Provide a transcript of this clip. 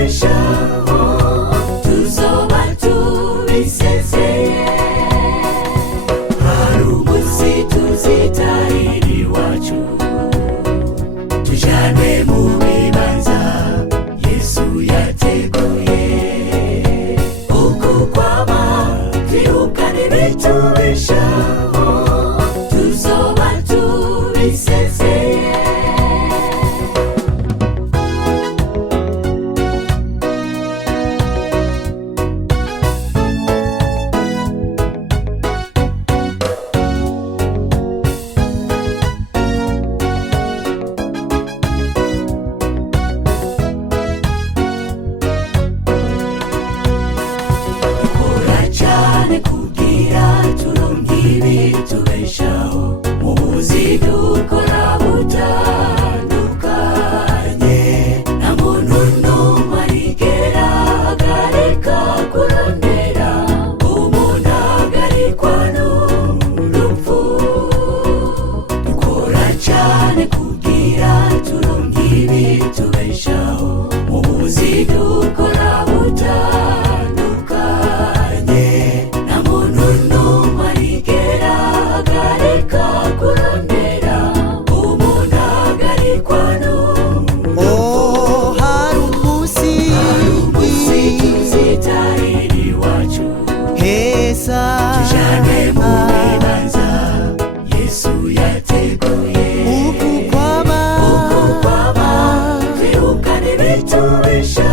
bitubeshaho tuzoba tubisezeye. Hari umunsi tuzitahira iwacu tujane mu bibanza Yesu yateguye. Uku kwama twibukane bitubeshaho tuzoba tubisezeye. Kugira turonke ibitubeshaho mu buzi dukora butandukanye. Nta muntu n'umwe arigera ahagarika kurondera, umuntu ahagarikwa n'urupfu. Dukora cane kugira turonke ibitubeshaho mu buzi dukora butandukanye. Tujane mu bibanza Yesu yateguye. Uku kwama twibukane bitubeshaho